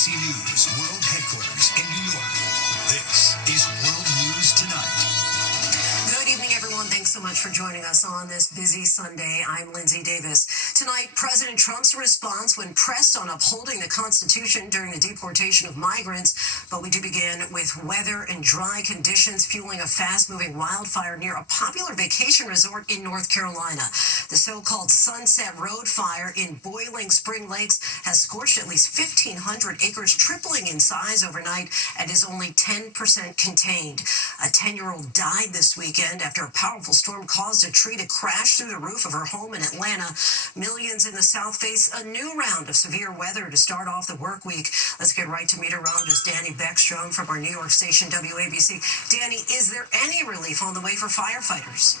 ABC News World Headquarters in New York. This is World News Tonight. Good evening, everyone. Thanks so much for joining us on this busy Sunday. I'm Lindsay Davis. Tonight, President Trump's response when pressed on upholding the Constitution during the deportation of migrants. But we do begin with weather and dry conditions fueling a fast-moving wildfire near a popular vacation resort in North Carolina. The so-called Sunset Road fire in Boiling Spring Lakes has scorched at least 1,500 acres, tripling in size overnight, and is only 10% contained. A 10-year-old died this weekend after a powerful storm caused a tree to crash through the roof of her home in Atlanta. Millions in the South face a new round of severe weather to start off the work week. Let's get right to meteorologist Danny Beckstrom from our New York station WABC. Danny, is there any relief on the way for firefighters?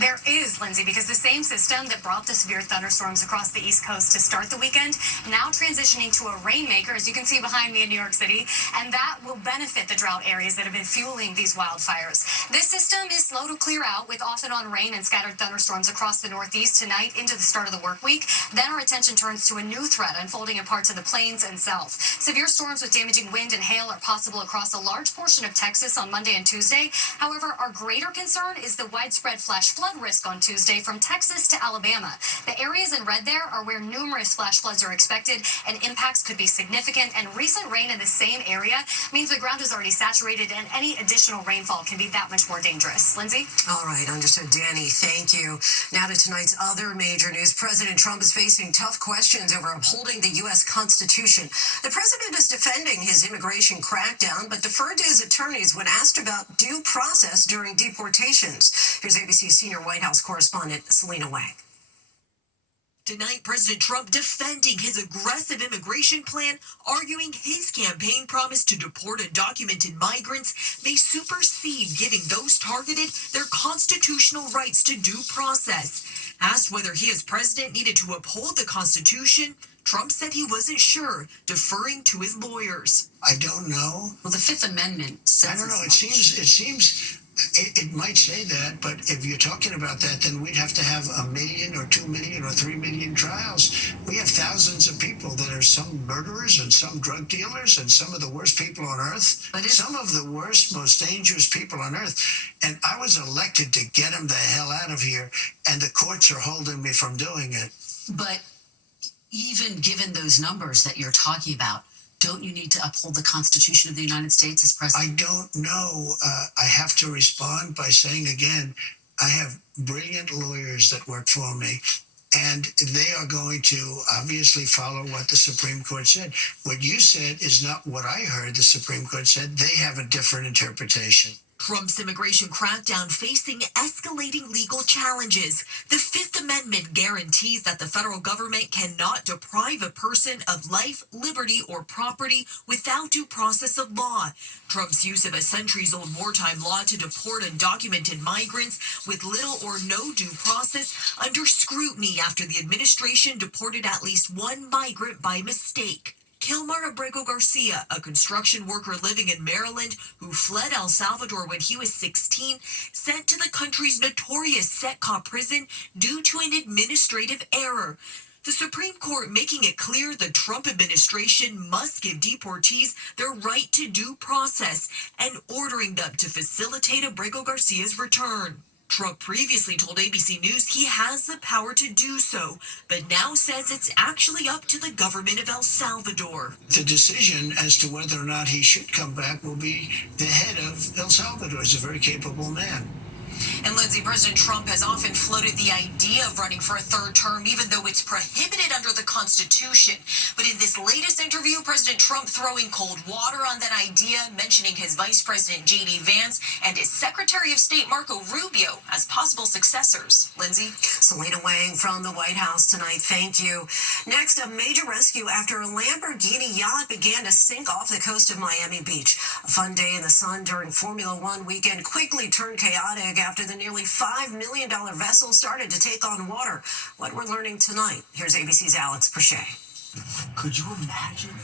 There is, Lindsay, because the same system that brought the severe thunderstorms across the East Coast to start the weekend, now transitioning to a rainmaker, as you can see behind me in New York City, and that will benefit the drought areas that have been fueling these wildfires. This system is slow to clear out with off and on rain and scattered thunderstorms across the Northeast tonight into the start of the work week. Then our attention turns to a new threat unfolding in parts of the plains and south. Severe storms with damaging wind and hail are possible across a large portion of Texas on Monday and Tuesday. However, our greater concern is the widespread flash flood risk on Tuesday from Texas to Alabama. The areas in red there are where numerous flash floods are expected, and impacts could be significant, and recent rain in the same area means the ground is already saturated and any additional rainfall can be that much more dangerous. Lindsay? All right, understood. Danny, thank you. Now to tonight's other major news. President Trump is facing tough questions over upholding the U.S. Constitution. The president is defending his immigration crackdown, but deferred to his attorneys when asked about due process during deportations. Here's ABC's senior White House correspondent Selena Wang. Tonight, President Trump defending his aggressive immigration plan, arguing his campaign promise to deport undocumented migrants may supersede giving those targeted their constitutional rights to due process. Asked whether he as president needed to uphold the Constitution, Trump said he wasn't sure, deferring to his lawyers. I don't know. Well, the Fifth Amendment says I don't know. It seems it might say that, but if you're talking about that, then we'd have to have 1 million or 2 million or 3 million trials. We have thousands of people that are some murderers and some drug dealers and some of the worst people on earth. Some of the worst, most dangerous people on earth. And I was elected to get them the hell out of here, and the courts are holding me from doing it. But even given those numbers that you're talking about, don't you need to uphold the Constitution of the United States as president? I don't know. I have to respond by saying again, I have brilliant lawyers that work for me, and they are going to obviously follow what the Supreme Court said. What you said is not what I heard the Supreme Court said. They have a different interpretation. Trump's immigration crackdown facing escalating legal challenges. The Fifth Amendment guarantees that the federal government cannot deprive a person of life, liberty, or property without due process of law. Trump's use of a centuries-old wartime law to deport undocumented migrants with little or no due process under scrutiny after the administration deported at least one migrant by mistake. Kilmar Abrego Garcia, a construction worker living in Maryland who fled El Salvador when he was 16, sent to the country's notorious Setcop prison due to an administrative error. The Supreme Court making it clear the Trump administration must give deportees their right to due process and ordering them to facilitate Abrego Garcia's return. Trump previously told ABC News he has the power to do so, but now says it's actually up to the government of El Salvador. The decision as to whether or not he should come back will be the head of El Salvador. He's a very capable man. And Lindsay, President Trump has often floated the idea of running for a third term, even though it's prohibited under the Constitution. But in this latest interview, President Trump throwing cold water on that idea, mentioning his Vice President J.D. Vance and his Secretary of State Marco Rubio as possible successors. Lindsay? Selena Wang from the White House tonight. Thank you. Next, a major rescue after a Lamborghini yacht began to sink off the coast of Miami Beach. A fun day in the sun during Formula One weekend quickly turned chaotic after the nearly $5 million vessel started to take on water. What we're learning tonight. Here's ABC's Alex Perchet. Could you imagine?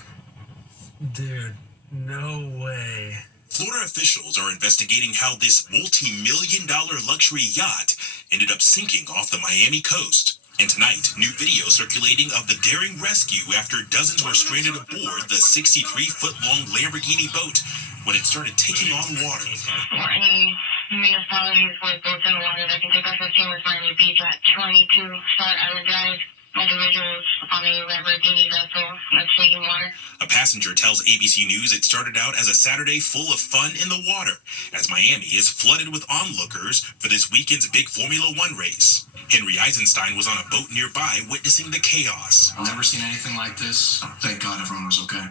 Dude, no way. Florida officials are investigating how this multi-million-dollar luxury yacht ended up sinking off the Miami coast. And tonight, new video circulating of the daring rescue after dozens were stranded aboard the 63-foot-long Lamborghini boat when it started taking on water. Any municipalities with boats in the water that can take us as soon as Miami Beach at 22 Star Island Drive. Individuals on a Lamborghini vessel that's taking water. A passenger tells ABC News it started out as a Saturday full of fun in the water, as Miami is flooded with onlookers for this weekend's big Formula One race. Henry Eisenstein was on a boat nearby witnessing the chaos. I've never seen anything like this. Thank God everyone was okay.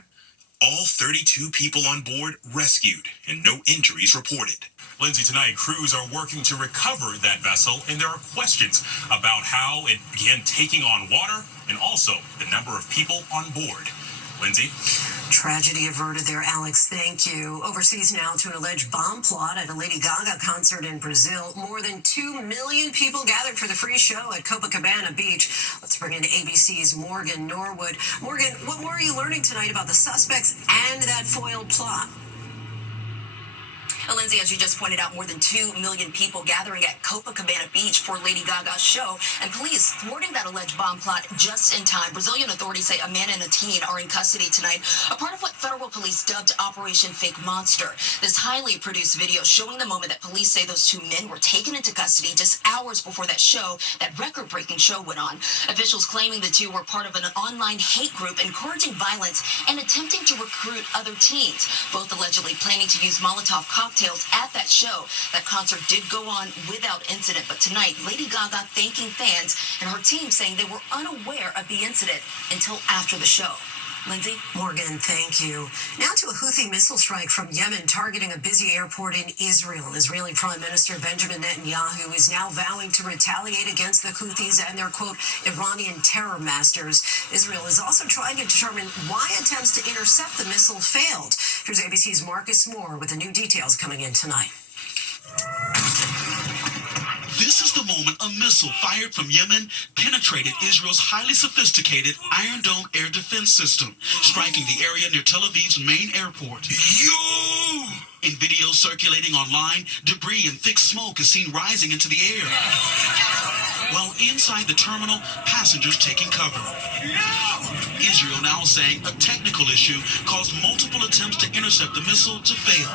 All 32 people on board rescued and no injuries reported. Lindsay, tonight, crews are working to recover that vessel, and there are questions about how it began taking on water and also the number of people on board. Lindsay? Tragedy averted there, Alex. Thank you. Overseas now to an alleged bomb plot at a Lady Gaga concert in Brazil. More than 2 million people gathered for the free show at Copacabana Beach. Let's bring in ABC's Morgan Norwood. Morgan, what more are you learning tonight about the suspects and that foiled plot? Lindsay, as you just pointed out, more than 2 million people gathering at Copacabana Beach for Lady Gaga's show, and police thwarting that alleged bomb plot just in time. Brazilian authorities say a man and a teen are in custody tonight, a part of what federal police dubbed Operation Fake Monster. This highly produced video showing the moment that police say those two men were taken into custody just hours before that show, that record-breaking show went on. Officials claiming the two were part of an online hate group encouraging violence and attempting to recruit other teens, both allegedly planning to use Molotov cocktails at that show. That concert did go on without incident, but tonight, Lady Gaga thanking fans and her team saying they were unaware of the incident until after the show. Lindsay? Morgan, thank you. Now to a Houthi missile strike from Yemen targeting a busy airport in Israel. Israeli Prime Minister Benjamin Netanyahu is now vowing to retaliate against the Houthis and their, quote, Iranian terror masters. Israel is also trying to determine why attempts to intercept the missile failed. Here's ABC's Marcus Moore with the new details coming in tonight. This is the moment a missile fired from Yemen penetrated Israel's highly sophisticated Iron Dome air defense system, striking the area near Tel Aviv's main airport. In videos circulating online, debris and thick smoke is seen rising into the air. While inside the terminal, passengers taking cover. Israel now saying a technical issue caused multiple attempts to intercept the missile to fail.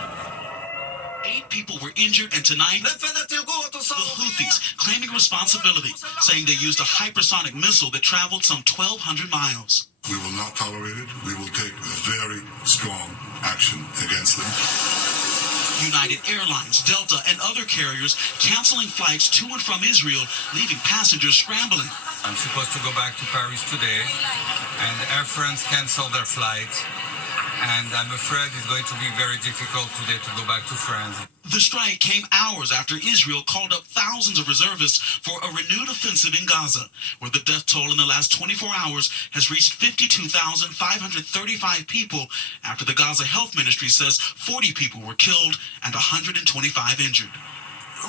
8 people were injured, and tonight, the Houthis claiming responsibility, saying they used a hypersonic missile that traveled some 1,200 miles. We will not tolerate it. We will take very strong action against them. United Airlines, Delta, and other carriers canceling flights to and from Israel, leaving passengers scrambling. I'm supposed to go back to Paris today, and Air France canceled their flight. And I'm afraid it's going to be very difficult today to go back to France. The strike came hours after Israel called up thousands of reservists for a renewed offensive in Gaza, where the death toll in the last 24 hours has reached 52,535 people after the Gaza Health Ministry says 40 people were killed and 125 injured.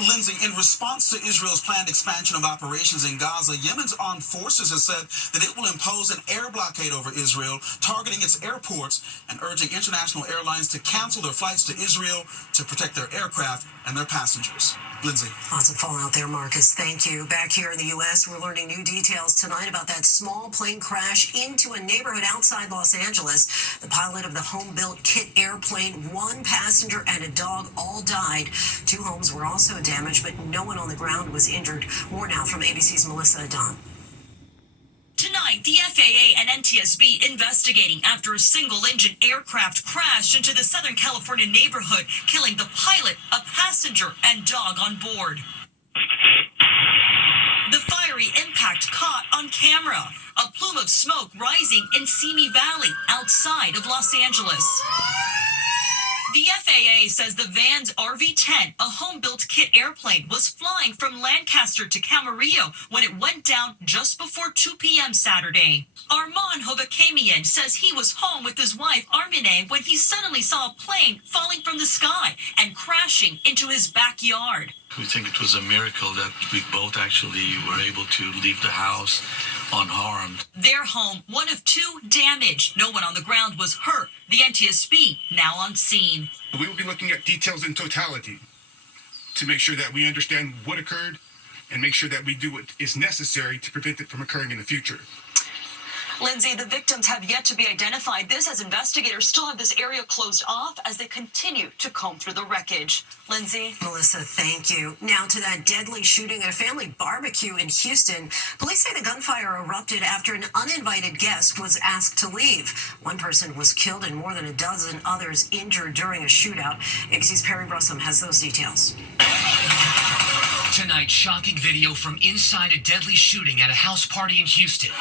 Lindsay, in response to Israel's planned expansion of operations in Gaza, Yemen's armed forces has said that it will impose an air blockade over Israel, targeting its airports and urging international airlines to cancel their flights to Israel to protect their aircraft and their passengers. Lindsay. Lots of fallout there, Marcus. Thank you. Back here in the U.S., we're learning new details tonight about that small plane crash into a neighborhood outside Los Angeles. The pilot of the home-built kit airplane, 1 passenger and a dog all died. 2 homes were also damaged, but no one on the ground was injured. More now from ABC's Melissa Adon. Tonight, the FAA and NTSB investigating after a single-engine aircraft crashed into the Southern California neighborhood, killing the pilot, a passenger, and dog on board. The fiery impact caught on camera. A plume of smoke rising in Simi Valley, outside of Los Angeles. The FAA says the van's RV-10, a home-built kit airplane, was flying from Lancaster to Camarillo when it went down just before 2 p.m. Saturday. Armand Hovakamian says he was home with his wife Armine when he suddenly saw a plane falling from the sky and crashing into his backyard. We think it was a miracle that we both actually were able to leave the house unharmed. Their home, one of 2 damaged. No one on the ground was hurt. The NTSB now on scene. We will be looking at details in totality to make sure that we understand what occurred and make sure that we do what is necessary to prevent it from occurring in the future. Lindsay, the victims have yet to be identified. This as investigators still have this area closed off as they continue to comb through the wreckage. Lindsay? Melissa, thank you. Now to that deadly shooting at a family barbecue in Houston. Police say the gunfire erupted after an uninvited guest was asked to leave. One person was killed and more than a dozen others injured during a shootout. ABC's Perry Brussum has those details. Tonight, shocking video from inside a deadly shooting at a house party in Houston.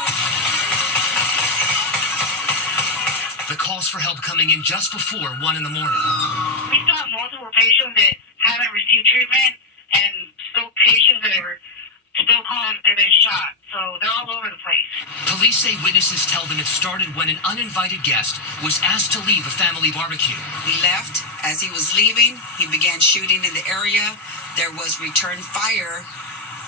The calls for help coming in just before 1 in the morning. We still have multiple patients that haven't received treatment and still patients that are still calling they've been shot. So they're all over the place. Police say witnesses tell them it started when an uninvited guest was asked to leave a family barbecue. He left. As he was leaving, he began shooting in the area. There was return fire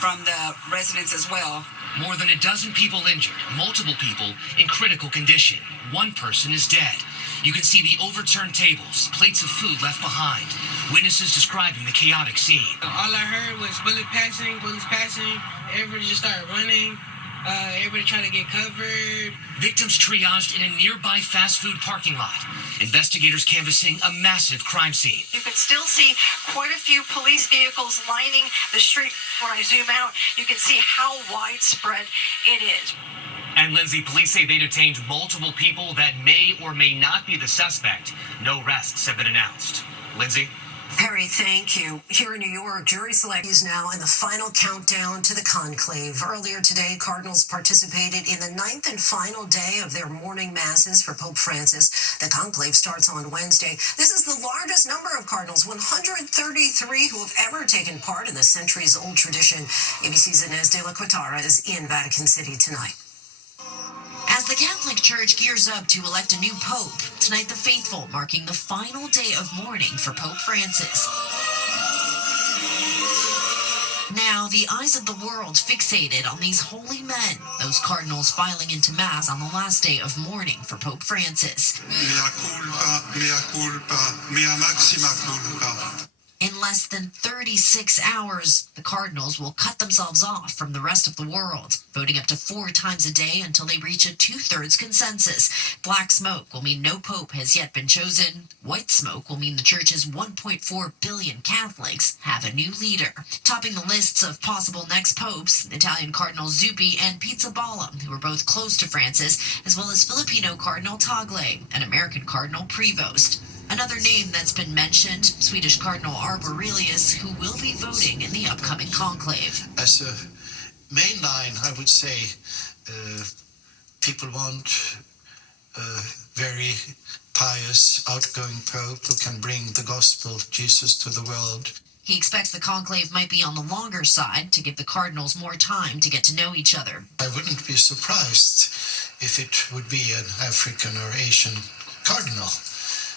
from the residents as well. More than a dozen people injured, multiple people in critical condition. One person is dead. You can see the overturned tables, plates of food left behind. Witnesses describing the chaotic scene. All I heard was bullets passing. Everybody just started running. Everybody trying to get covered. Victims triaged in a nearby fast food parking lot. Investigators canvassing a massive crime scene. You can still see quite a few police vehicles lining the street. When I zoom out, you can see how widespread it is. And Lindsay, police say they detained multiple people that may or may not be the suspect. No arrests have been announced. Lindsay? Perry, thank you. Here in New York, jury select is now in the final countdown to the conclave. Earlier today, Cardinals participated in the 9th and final day of their morning masses for Pope Francis. The conclave starts on Wednesday. This is the largest number of Cardinals, 133 who have ever taken part in the centuries-old tradition. ABC's Inez de la Quatara is in Vatican City tonight. As the Catholic Church gears up to elect a new pope, tonight the faithful marking the final day of mourning for Pope Francis. Now, the eyes of the world fixated on these holy men, those cardinals filing into Mass on the last day of mourning for Pope Francis. Mea culpa, mea maxima culpa. In less than 36 hours, the Cardinals will cut themselves off from the rest of the world, voting up to 4 times a day until they reach a 2/3 consensus. Black smoke will mean no pope has yet been chosen. White smoke will mean the church's 1.4 billion Catholics have a new leader. Topping the lists of possible next popes, Italian Cardinal Zuppi and Pizzaballa, who are both close to Francis, as well as Filipino Cardinal Tagle and American Cardinal Prevost. Another name that's been mentioned, Swedish Cardinal Arborelius, who will be voting in the upcoming conclave. As a main line, I would say people want a very pious, outgoing pope who can bring the gospel, Jesus, to the world. He expects the conclave might be on the longer side to give the cardinals more time to get to know each other. I wouldn't be surprised if it would be an African or Asian cardinal,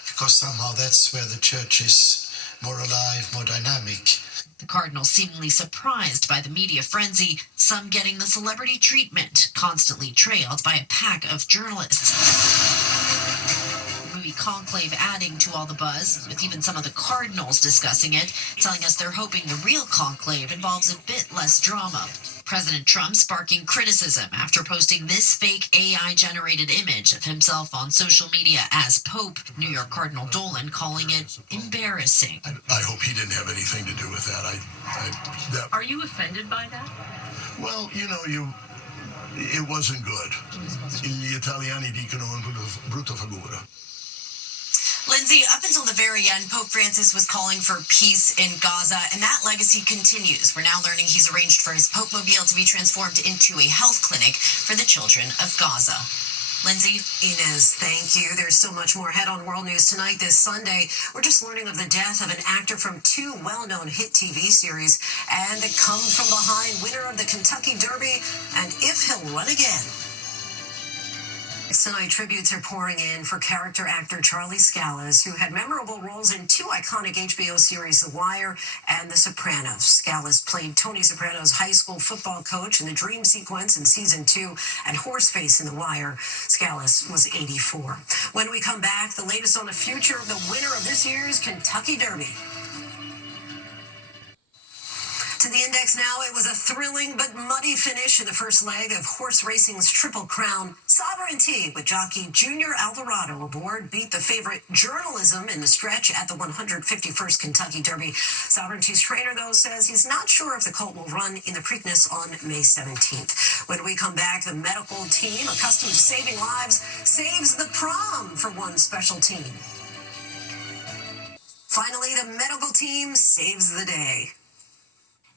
because somehow that's where the church is more alive, more dynamic. The cardinals seemingly surprised by the media frenzy, some getting the celebrity treatment, constantly trailed by a pack of journalists. The movie Conclave adding to all the buzz, with even some of the cardinals discussing it, telling us they're hoping the real conclave involves a bit less drama. President Trump sparking criticism after posting this fake AI-generated image of himself on social media as Pope, New York Cardinal Dolan calling it embarrassing. I hope he didn't have anything to do with that. Are you offended by that? Well, it wasn't good. Gli italiani dicono brutta figura. Lindsay, up until the very end, Pope Francis was calling for peace in Gaza, and that legacy continues. We're now learning he's arranged for his Pope Mobile to be transformed into a health clinic for the children of Gaza. Lindsay? Inez, thank you. There's so much more ahead on World News Tonight this Sunday. We're just learning of the death of an actor from 2 well-known hit TV series, and the come from behind winner of the Kentucky Derby, and if he'll run again. Tonight, tributes are pouring in for character actor Charlie Scalise, who had memorable roles in 2 iconic HBO series, The Wire and The Sopranos. Scalise played Tony Soprano's high school football coach in the dream sequence in season 2 and Horseface in The Wire. Scalise was 84. When we come back, the latest on the future of the winner of this year's Kentucky Derby. To the Index Athletics now. It was a thrilling but muddy finish in the first leg of horse racing's Triple Crown. Sovereignty, with jockey Junior Alvarado aboard, beat the favorite Journalism in the stretch at the 151st Kentucky Derby. Sovereignty's trainer, though, says he's not sure if the colt will run in the Preakness on May 17th. When we come back, the medical team, accustomed to saving lives, saves the prom for one special team. Finally, the medical team saves the day.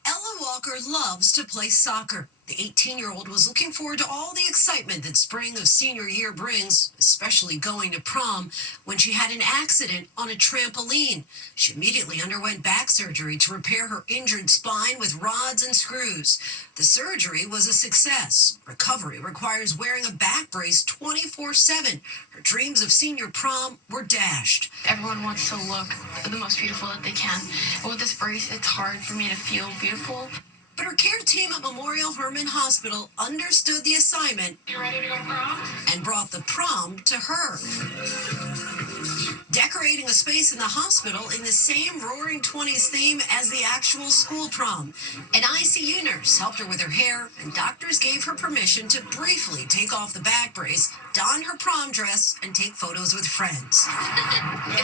Ella Walker loves to play soccer. The 18-year-old was looking forward to all the excitement that spring of senior year brings, especially going to prom, when she had an accident on a trampoline. She immediately underwent back surgery to repair her injured spine with rods and screws. The surgery was a success. Recovery requires wearing a back brace 24/7. Her dreams of senior prom were dashed. Everyone wants to look the most beautiful that they can. And with this brace, it's hard for me to feel beautiful. But her care team at Memorial Hermann Hospital understood the assignment. You ready to go prom? And brought the prom to her. Decorating a space in the hospital in the same Roaring '20s theme as the actual school prom. An ICU nurse helped her with her hair, and doctors gave her permission to briefly take off the back brace, don her prom dress, and take photos with friends.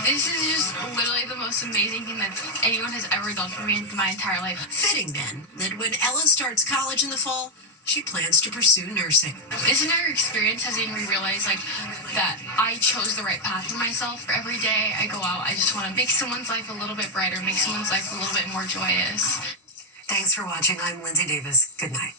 This is just literally the most amazing thing that anyone has ever done for me in my entire life. Fitting, then, that when Ella starts college in the fall, she plans to pursue nursing. This entire experience has made me realize that I chose the right path for myself. Every day I go out, I just want to make someone's life a little bit brighter, make someone's life a little bit more joyous. Thanks for watching. I'm Lindsay Davis. Good night.